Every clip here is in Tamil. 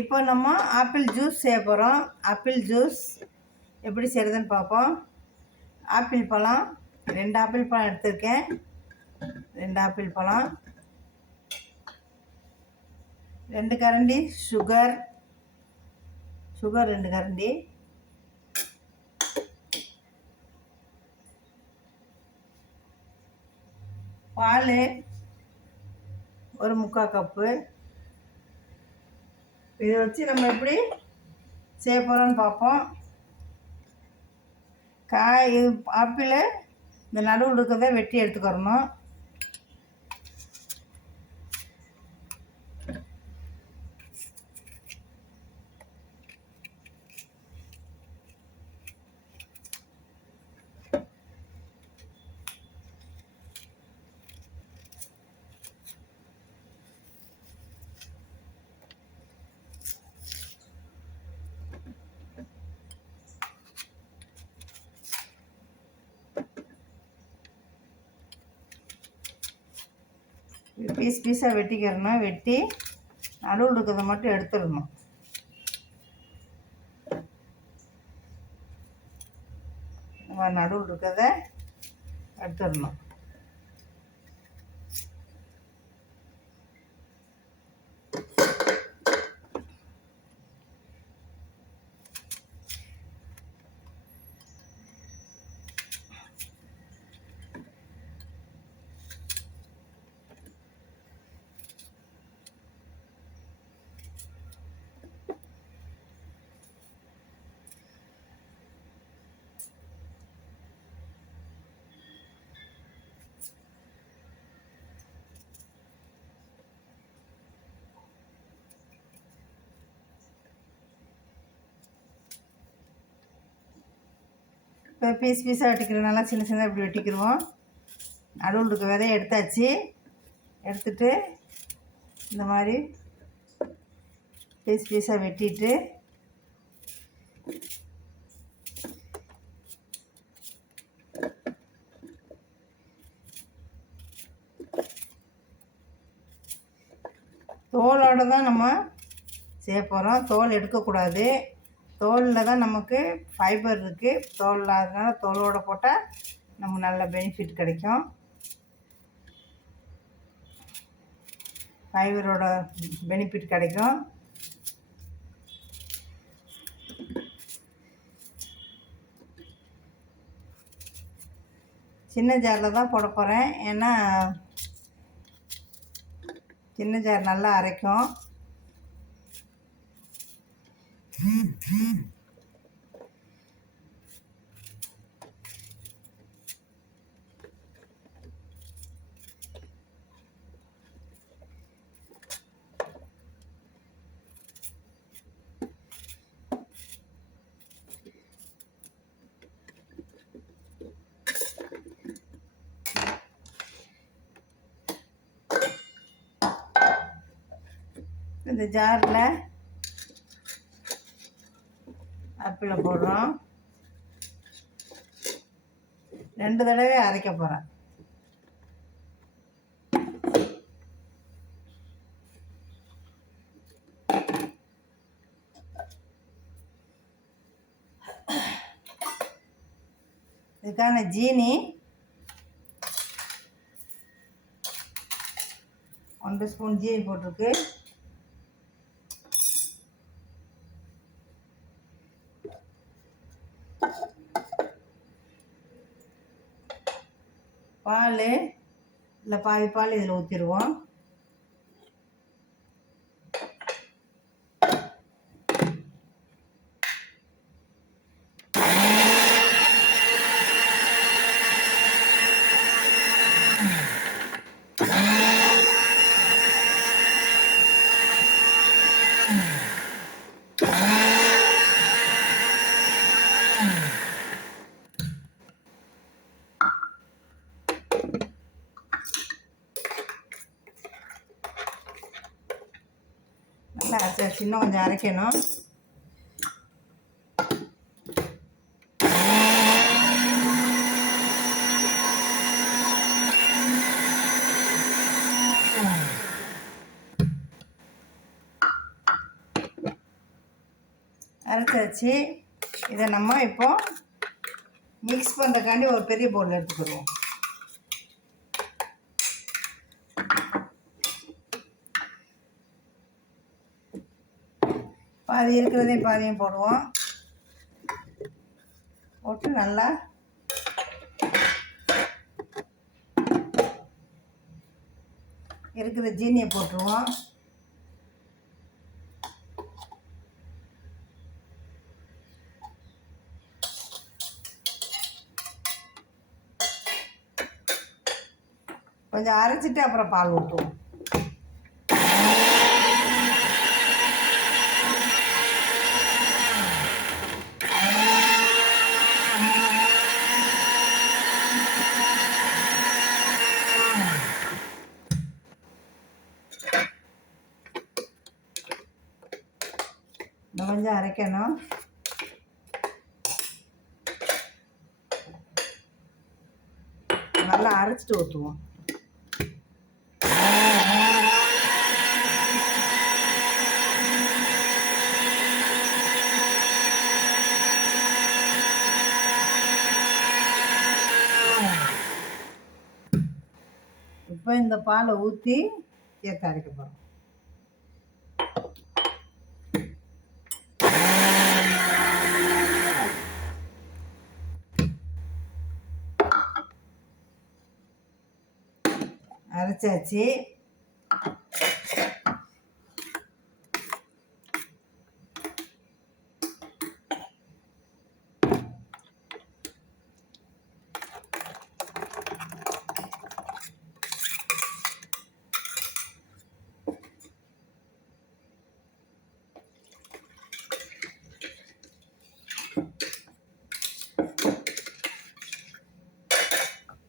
இப்போ நம்ம ஆப்பிள் ஜூஸ் செய்ய போகிறோம். ஆப்பிள் ஜூஸ் எப்படி செய்கிறதுன்னு பார்ப்போம். ஆப்பிள் பழம் ரெண்டு ஆப்பிள் பழம் எடுத்திருக்கேன். ரெண்டு ஆப்பிள் பழம் ரெண்டு கரண்டி சுகர் சுகர் ரெண்டு கரண்டி. பால் ஒரு முக்கால் கப்பு. இதை வச்சு நம்ம எப்படி செய்ய போகிறோம்னு பார்ப்போம். காய் இது ஆப்பிள் இந்த நடுவில் இருக்கிறத வெட்டி எடுத்துக்கிறணும். பீஸ் பீஸாக வெட்டிக்கிறணும் வெட்டி நடுவில் இருக்கிறத மட்டும் எடுத்துடணும். நடுவில் இருக்கிறத எடுத்துடணும். இப்போ பீஸ் பீஸாக வெட்டிக்கிறனால சின்ன சின்னதாக இப்படி வெட்டிக்கிடுவோம் நடுவில் இருக்க விதையை எடுத்தாச்சு. எடுத்துட்டு இந்த மாதிரி பீஸ் பீஸாக வெட்டிட்டு தோலோடு தான் நம்ம செய்ய போகிறோம் தோல் எடுக்கக்கூடாது. தோலில் தான் நமக்கு ஃபைபர் இருக்குது தோலில் இல்லாததுனால தோலோடு போட்டால் நமக்கு நல்ல பெனிஃபிட் கிடைக்கும். ஃபைபரோட பெனிஃபிட் கிடைக்கும். சின்ன ஜாரில் தான் போட போகிறேன் ஏன்னா சின்ன ஜார் நல்லா அரைக்கும். இந்த ஜாரில் ஆப்பிளை போடுறோம். ரெண்டு தடவை அரைக்க போகிறேன் இதுக்கான ஜீனி ஒன்றரை ஸ்பூன் ஜீனி போட்டிருக்கு. பால் இல்லை பாதி பால் இதில் ஊற்றிடுவோம் நல்லா அரைச்சாச்சு இன்னும் கொஞ்சம் அரைக்கணும். அரைச்சாச்சு. இதை நம்ம இப்போ மிக்ஸ் பண்ணுறக்காண்டி ஒரு பெரிய பவுல் எடுத்துக்கிடுவோம். பாதி இருக்கிறதையும் பாதியும் போடுவோம். போட்டு நல்லா இருக்கிற ஜீனியை போட்டுருவோம். கொஞ்சம் அரைச்சிட்டு அப்புறம் பால் ஊற்றுவோம். இன்னும் அரைக்கணும். நல்லா அரைச்சிட்டு ஊற்றுவோம் இப்போ இந்த பாலை ஊற்றி சேர்த்து அரைக்க போகிறோம் அரைச்சாச்சு.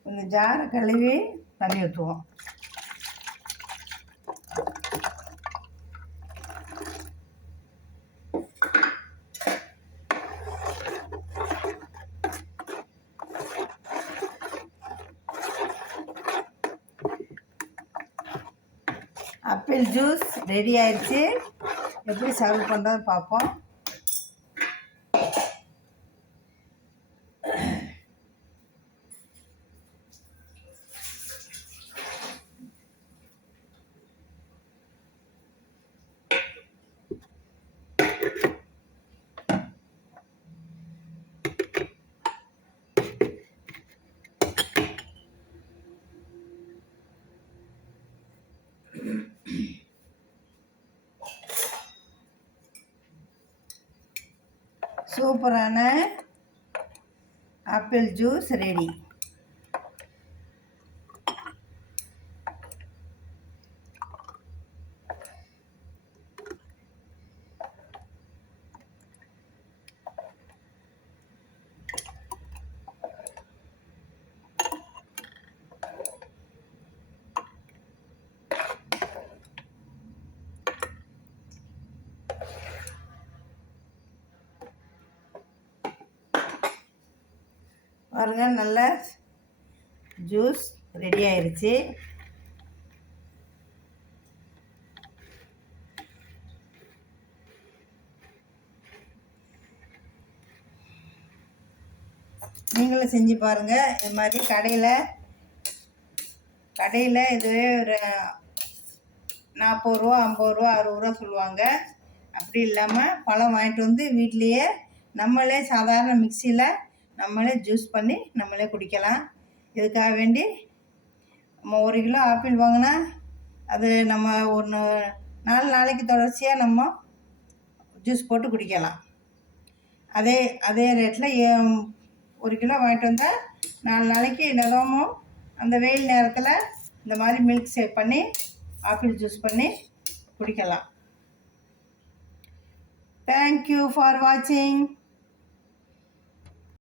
இந்த ஜாரை கழுவி தண்ணி ஊற்றுவோம் ஆப்பிள் ஜூஸ் ரெடி ஆயிடுச்சு. எப்படி சர்வ் பண்ணுறது பார்ப்போம். சூப்பரான ஆப்பிள் ஜூஸ் ரெடி. பாருங்க நல்ல ஜூஸ் ரெடி ஆயிடுச்சு நீங்களும் செஞ்சு பாருங்கள் இது மாதிரி கடையில் கடையில் இதுவே ஒரு நாற்பது ரூபா ஐம்பது ரூபா அறுபது ரூபா சொல்லுவாங்க. அப்படி இல்லாமல் பழம் வாங்கிட்டு வந்து வீட்லேயே நம்மளே சாதாரண மிக்சியில் நம்மளே ஜூஸ் பண்ணி நம்மளே குடிக்கலாம். இதுக்காக வேண்டி? நம்ம ஒரு கிலோ ஆப்பிள் வாங்கினா அது நம்ம ஒன்று நாலு நாளைக்கு தொடர்ச்சியாக நம்ம ஜூஸ் போட்டு குடிக்கலாம். அதே அதே ரேட்டில் ஒரு கிலோ வாங்கிட்டு வந்தால் நாலு நாளைக்கு நிலமும் அந்த வெயில் நேரத்தில் இந்த மாதிரி மில்க் ஷேக் பண்ணி ஆப்பிள் ஜூஸ் பண்ணி குடிக்கலாம். தேங்க்யூ ஃபார் வாட்சிங்